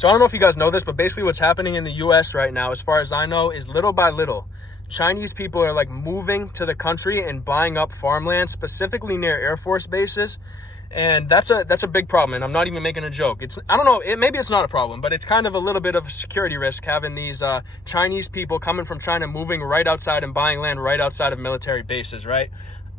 So I don't know if you guys know this, but basically what's happening in the US right now, as far as I know, is little by little, Chinese people are like moving to the country and buying up farmland, specifically near Air Force bases. And that's a big problem, and I'm not even making a joke. I don't know, maybe it's not a problem, but it's kind of a little bit of a security risk having these Chinese people coming from China moving right outside and buying land right outside of military bases, right?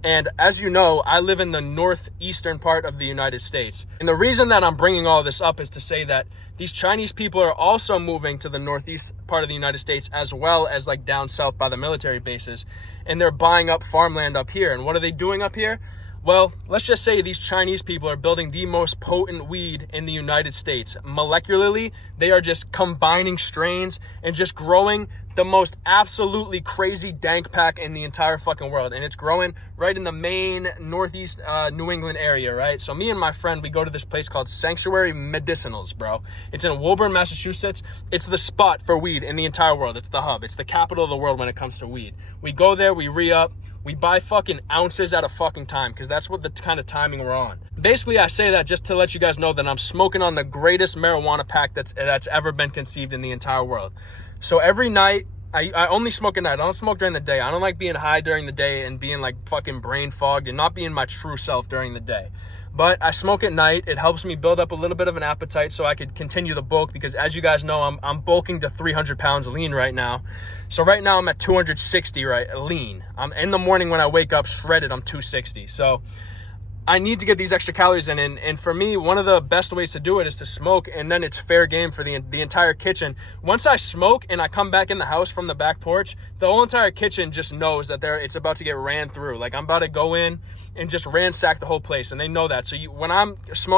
And as you know, I live in the northeastern part of the United States. And the reason that I'm bringing all this up is to say that these Chinese people are also moving to the northeast part of the United States, as well as like down south by the military bases. And they're buying up farmland up here. And what are they doing up here? Well, let's just say these Chinese people are building the most potent weed in the United States. Molecularly, they are just combining strains and just growing the most absolutely crazy dank pack in the entire fucking world. And it's growing right in the main northeast New England area, right? So me and my friend, we go to this place called Sanctuary Medicinals, bro. It's in Woburn, Massachusetts. It's the spot for weed in the entire world. It's the hub. It's the capital of the world when it comes to weed. We go there, we re-up. We buy fucking ounces at a fucking time, because that's what the kind of timing we're on. Basically, I say that just to let you guys know that I'm smoking on the greatest marijuana pack that's ever been conceived in the entire world. So every night, I only smoke at night. I don't smoke during the day. I don't like being high during the day and being like fucking brain fogged and not being my true self during the day. But I smoke at night. It helps me build up a little bit of an appetite so I could continue the bulk, because as you guys know, I'm bulking to 300 pounds lean right now. So right now I'm at 260 lean. I'm in the morning when I wake up shredded, I'm 260. So I need to get these extra calories in, and for me, one of the best ways to do it is to smoke, and then it's fair game for the entire kitchen. Once I smoke and I come back in the house from the back porch, the whole entire kitchen just knows that it's about to get ran through. Like, I'm about to go in and just ransack the whole place, and they know that. So when I'm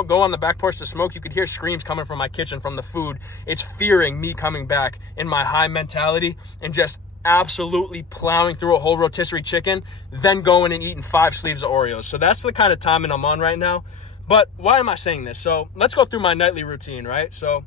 go on the back porch to smoke, you could hear screams coming from my kitchen from the food. It's fearing me coming back in my high mentality and just absolutely plowing through a whole rotisserie chicken, then going and eating 5 sleeves of Oreos. So that's the kind of timing I'm on right now. But why am I saying this? So let's go through my nightly routine, right? So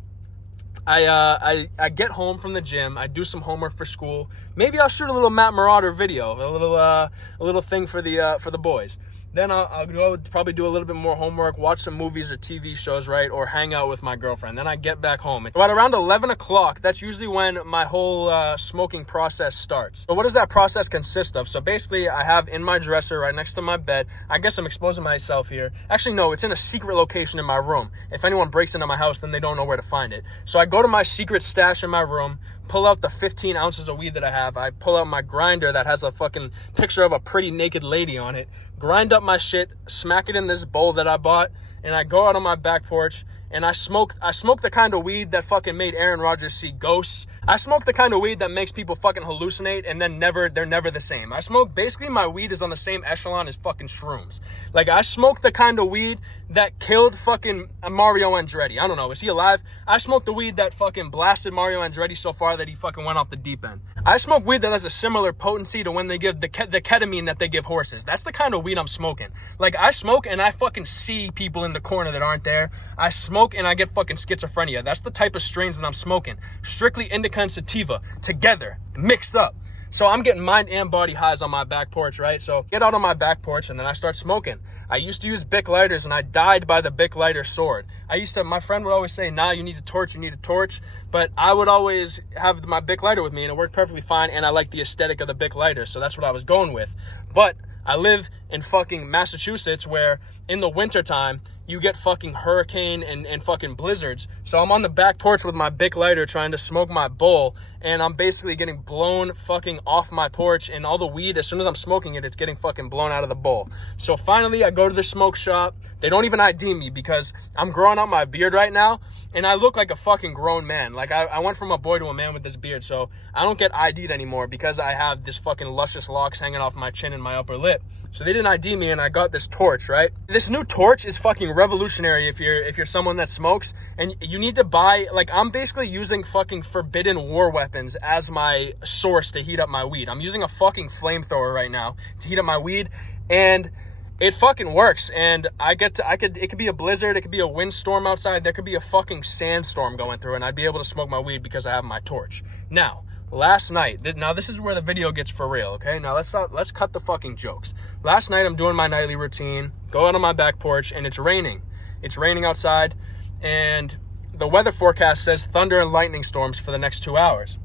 I get home from the gym, I do some homework for school. Maybe I'll shoot a little Matt Marauder video, a little thing for the boys. Then I'll go probably do a little bit more homework, watch some movies or TV shows, right? Or hang out with my girlfriend. Then I get back home. So at around 11 o'clock, that's usually when my whole smoking process starts. So what does that process consist of? So basically, I have in my dresser right next to my bed, I guess I'm exposing myself here. Actually, no, it's in a secret location in my room. If anyone breaks into my house, then they don't know where to find it. So I go to my secret stash in my room, pull out the 15 ounces of weed that I have. I pull out my grinder that has a fucking picture of a pretty naked lady on it, grind up my shit, smack it in this bowl that I bought, and I go out on my back porch and I smoke the kind of weed that fucking made Aaron Rodgers see ghosts. I smoke the kind of weed that makes people fucking hallucinate and then they're never the same. Basically my weed is on the same echelon as fucking shrooms. Like, I smoke the kind of weed that killed fucking Mario Andretti. I don't know, is he alive? I smoke the weed that fucking blasted Mario Andretti so far that he fucking went off the deep end. I smoke weed that has a similar potency to when they give the ketamine that they give horses. That's the kind of weed I'm smoking. Like, I smoke and I fucking see people in the corner that aren't there. I smoke and I get fucking schizophrenia. That's the type of strains that I'm smoking. Strictly indica and sativa together, mixed up. So I'm getting mind and body highs on my back porch, right? So get out on my back porch and then I start smoking. I used to use Bic lighters and I died by the Bic lighter sword. My friend would always say, nah, you need a torch. But I would always have my Bic lighter with me and it worked perfectly fine. And I like the aesthetic of the Bic lighter. So that's what I was going with. But I live in fucking Massachusetts where in the wintertime, you get fucking hurricane and fucking blizzards. So I'm on the back porch with my Bic lighter trying to smoke my bowl, and I'm basically getting blown fucking off my porch, and all the weed, as soon as I'm smoking it, it's getting fucking blown out of the bowl. So finally, I go to the smoke shop. They don't even ID me because I'm growing out my beard right now, and I look like a fucking grown man. Like, I went from a boy to a man with this beard, so I don't get ID'd anymore because I have this fucking luscious locks hanging off my chin and my upper lip. So they didn't ID me, and I got this torch, right? This new torch is fucking revolutionary if you're someone that smokes, and you need to buy, like, I'm basically using fucking forbidden war weapons as my source to heat up my weed. I'm using a fucking flamethrower right now to heat up my weed, and it fucking works. And it could be a blizzard, it could be a windstorm outside, there could be a fucking sandstorm going through, and I'd be able to smoke my weed because I have my torch. Now, last night, now this is where the video gets for real, okay? Now let's cut the fucking jokes. Last night I'm doing my nightly routine, go out on my back porch, and it's raining. It's raining outside, and the weather forecast says thunder and lightning storms for the next 2 hours.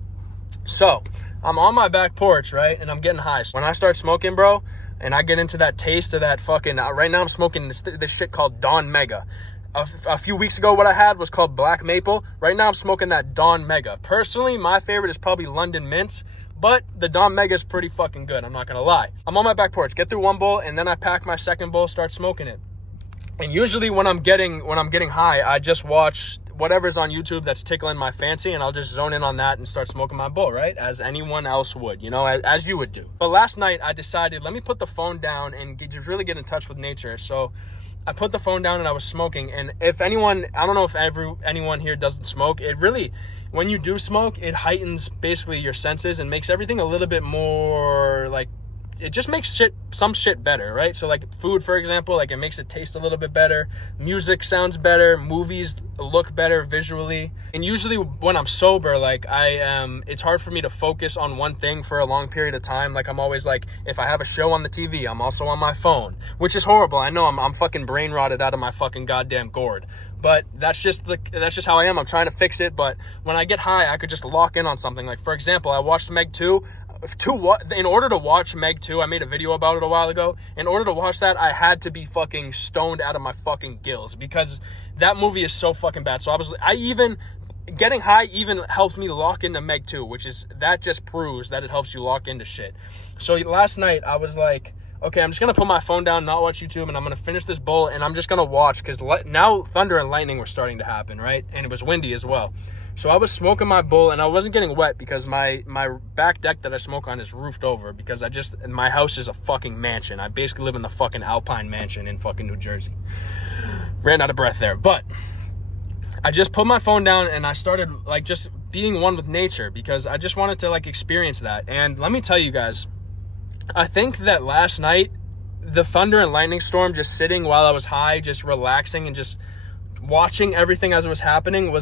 So I'm on my back porch, right? And I'm getting high. So when I start smoking, bro, and I get into that taste of that fucking, right now I'm smoking this shit called Dawn Mega. A few weeks ago, what I had was called Black Maple. Right now I'm smoking that Dawn Mega. Personally, my favorite is probably London Mint, but the Dawn Mega is pretty fucking good. I'm not gonna lie. I'm on my back porch, get through one bowl, and then I pack my second bowl, start smoking it. And usually when I'm getting high, I just watch whatever's on YouTube that's tickling my fancy, and I'll just zone in on that and start smoking my bowl, right? As anyone else would, you know, as you would do. But last night I decided, let me put the phone down and just really get in touch with nature. So I put the phone down and I was smoking. And if anyone, I don't know if anyone here doesn't smoke, it really, when you do smoke, it heightens basically your senses and makes everything a little bit more like, it just makes some shit better, right? So like food, for example, like it makes it taste a little bit better. Music sounds better. Movies look better visually. And usually when I'm sober, like it's hard for me to focus on one thing for a long period of time. Like I'm always like, if I have a show on the TV, I'm also on my phone, which is horrible. I know I'm fucking brain rotted out of my fucking goddamn gourd. But that's just how I am. I'm trying to fix it. But when I get high, I could just lock in on something. Like, for example, I watched Meg 2. In order to watch Meg 2, I made a video about it a while ago. In order to watch that, I had to be fucking stoned out of my fucking gills because that movie is so fucking bad. So getting high even helped me lock into Meg 2, that just proves that it helps you lock into shit. So last night I was like, okay, I'm just going to put my phone down, not watch YouTube, and I'm going to finish this bowl, and I'm just going to watch because now thunder and lightning were starting to happen, right? And it was windy as well. So I was smoking my bowl, and I wasn't getting wet because my back deck that I smoke on is roofed over because my house is a fucking mansion. I basically live in the fucking Alpine mansion in fucking New Jersey. Ran out of breath there. But I just put my phone down, and I started, like, just being one with nature because I just wanted to, like, experience that. And let me tell you guys, I think that last night, the thunder and lightning storm, just sitting while I was high, just relaxing and just watching everything as it was happening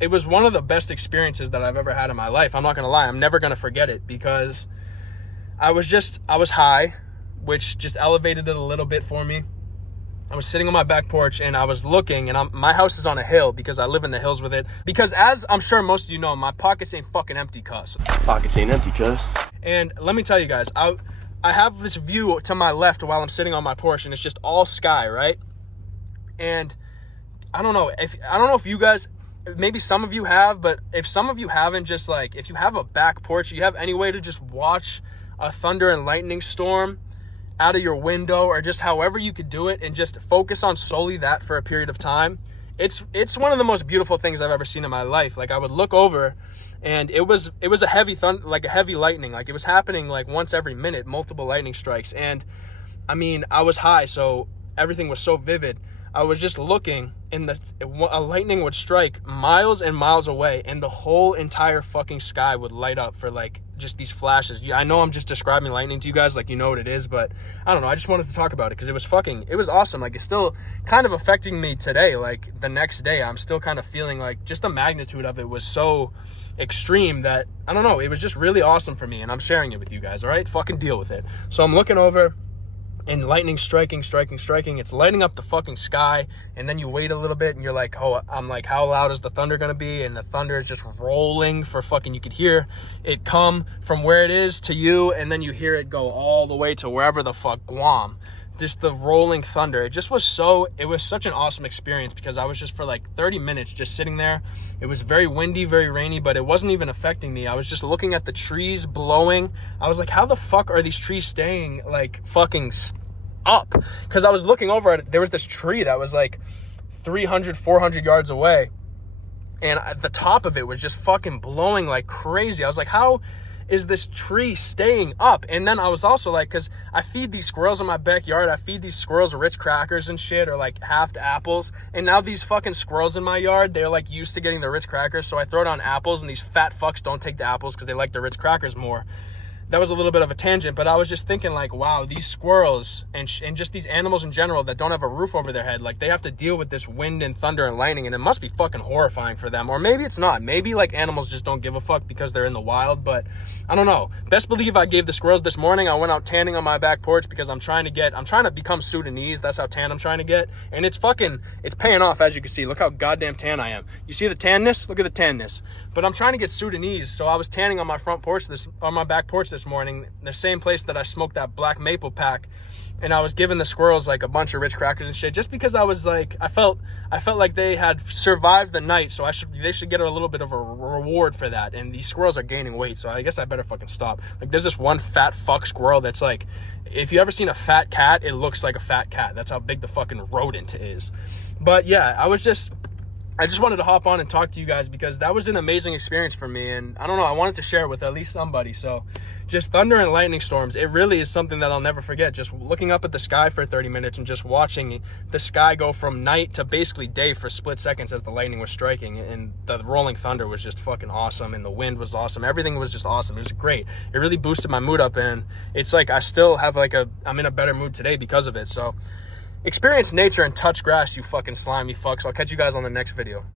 it was one of the best experiences that I've ever had in my life. I'm not going to lie. I'm never going to forget it because I was high, which just elevated it a little bit for me. I was sitting on my back porch and I was looking, and my house is on a hill because I live in the hills with it. Because as I'm sure most of you know, my pockets ain't fucking empty, cuz. Pockets ain't empty, cuz. And let me tell you guys, I have this view to my left while I'm sitting on my porch, and it's just all sky, right? And I don't know if you guys, maybe some of you have, but if some of you haven't, just like, if you have a back porch, you have any way to just watch a thunder and lightning storm out of your window, or just however you could do it, and just focus on solely that for a period of time. It's one of the most beautiful things I've ever seen in my life. Like, I would look over, and it was a heavy a heavy lightning. Like, it was happening like once every minute, multiple lightning strikes. And I mean, I was high, so everything was so vivid. I was just looking, and a lightning would strike miles and miles away, and the whole entire fucking sky would light up for, like, just these flashes. I know I'm just describing lightning to you guys like you know what it is, but I don't know. I just wanted to talk about it because it was awesome. Like, it's still kind of affecting me today. Like, the next day, I'm still kind of feeling like just the magnitude of it was so extreme that, I don't know, it was just really awesome for me, and I'm sharing it with you guys, all right? Fucking deal with it. So I'm looking over, and lightning striking. It's lighting up the fucking sky. And then you wait a little bit and you're like, I'm like, how loud is the thunder going to be? And the thunder is just rolling for fucking, you could hear it come from where it is to you. And then you hear it go all the way to wherever the fuck, Guam. Just the rolling thunder. It was such an awesome experience because I was just for like 30 minutes just sitting there. It was very windy, very rainy, but it wasn't even affecting me. I was just looking at the trees blowing. I was like, how the fuck are these trees staying like fucking up? Because I was looking over at it. There was this tree that was like 300, 400 yards away. And the top of it was just fucking blowing like crazy. I was like, how is this tree staying up? And then I was also like, because I feed these squirrels in my backyard, I feed these squirrels Ritz crackers and shit, or like halved apples, and now these fucking squirrels in my yard, they're like used to getting the Ritz crackers, so I throw down apples, and these fat fucks don't take the apples because they like the Ritz crackers more. that was a little bit of a tangent, but I was just thinking like, wow, these squirrels and just these animals in general that don't have a roof over their head, like they have to deal with this wind and thunder and lightning, and it must be fucking horrifying for them. Or maybe it's not. Maybe like animals just don't give a fuck because they're in the wild, but I don't know. Best believe I gave the squirrels this morning. I went out tanning on my back porch because I'm trying to become Sudanese. That's how tan I'm trying to get. And it's paying off, as you can see. Look how goddamn tan I am. You see the tanness? Look at the tanness. But I'm trying to get Sudanese, so I was tanning on my back porch this morning, the same place that I smoked that black maple pack, and I was giving the squirrels like a bunch of Ritz crackers and shit, just because I was like, I felt like they had survived the night, so they should get a little bit of a reward for that. And these squirrels are gaining weight, so I guess I better fucking stop. Like, there's this one fat fuck squirrel that's like, if you ever seen a fat cat, it looks like a fat cat. That's how big the fucking rodent is. But yeah, I just wanted to hop on and talk to you guys because that was an amazing experience for me, and I don't know, I wanted to share it with at least somebody. So just thunder and lightning storms, it really is something that I'll never forget. Just looking up at the sky for 30 minutes and just watching the sky go from night to basically day for split seconds as the lightning was striking, and the rolling thunder was just fucking awesome, and the wind was awesome. Everything was just awesome. It was great. It really boosted my mood up, and it's like I still have I'm in a better mood today because of it. So experience nature and touch grass, you fucking slimy fucks. I'll catch you guys on the next video.